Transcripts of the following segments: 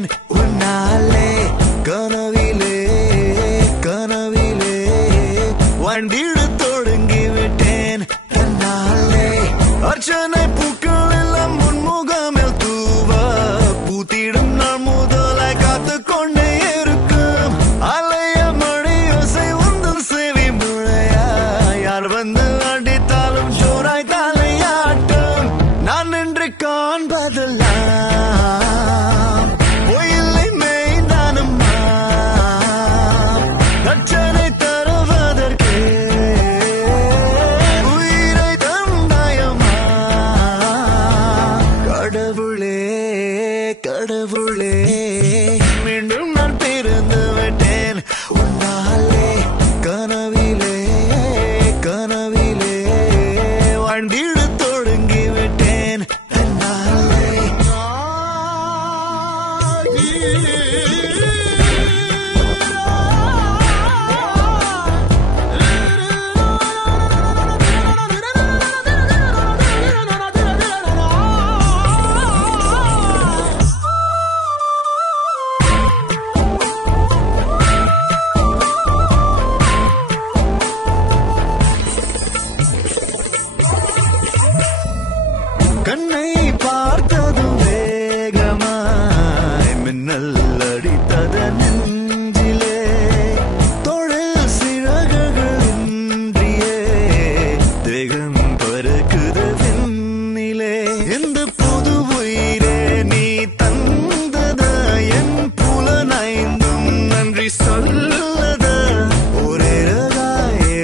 விட்டேன் உன்னாலே கனவிலே கனவிலே வண்டிடு தொடங்கி விட்டேன் தன்னாலே அர்ச்சனை பூக்கள் எல்லாம் முன்முகமேல் தூவ பூத்திடும் நாள் முதலை காத்து கொண்டே இருக்கும் அலைய மணியோசை உந்தன் செவி முழையா யார் வந்து அடித்தாலும் ஜோராய் தலையாட்டம் நான் நின்று காண்பதெல்லாம் பொயில்லை மெய்தானம்மா தட்சனை தருவதற்கே உயிரை தந்தாயம்மா கடவுளே கடவுளே மீண்டும் நான் பிறந்து விட்டேன் உன்னாலே கனவிலே கனவிலே வாழ்ந்திட தொடங்கி விட்டேன் தன்னாலே கண்ணை பார்த்ததும் வேகமாய் மின்னல் அடித்தது நெஞ்சிலே தொழில் சிறகுகள் இன்றியே தேகம் பறக்குது விண்ணிலே இந்த புது உயிரே நீ தந்தத என் புலனைந்தும் நன்றி சொல்லத ஒரே ரகாய்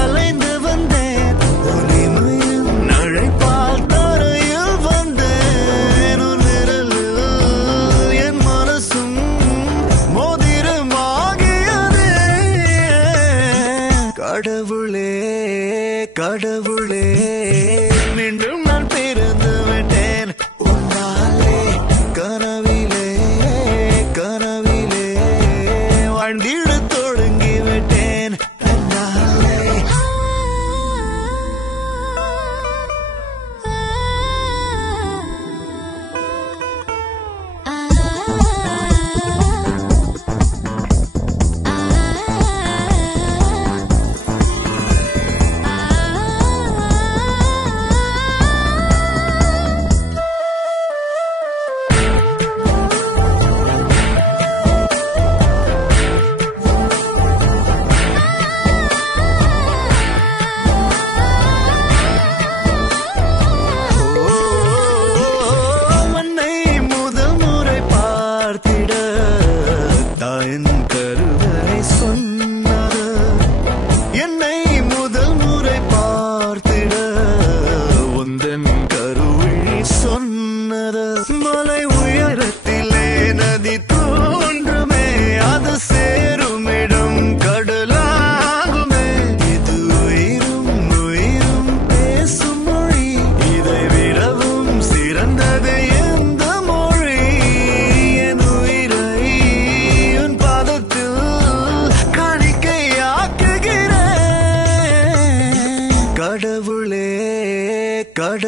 அலைந்து வந்தேன் ஒளிமையும் நழைப்பால் தரையில் வந்தேன் ஒரு விரலில் என் மனசும் மோதிரமாகியதே கடவுளே கடவுளே மீண்டும் நான் பிறந்து விட்டேன் உன்னாலே கனவிலே கனவிலே வாழ்ந்திட தொடங்கி விட்டேன் தன்னாலே மண்ணை முதல் முறை பார்த்திட தாயின் கருவறை சொன்னது என்னை முதல் முறை பார்த்திட உந்தன் கருவிழி சொன்னது மலை உயரத்திலே நதி தோன்றுமே அது சேருமிடம் கடலாகுமே இது உயிரும் உயிரும் பேசும் மொழி இதை விடவும் சிறந்தது எந்த மொழி என் உயிரை உன் பாதத்தில் காணிக்கையாக்குகிறேன் கடவுளே கடவுளே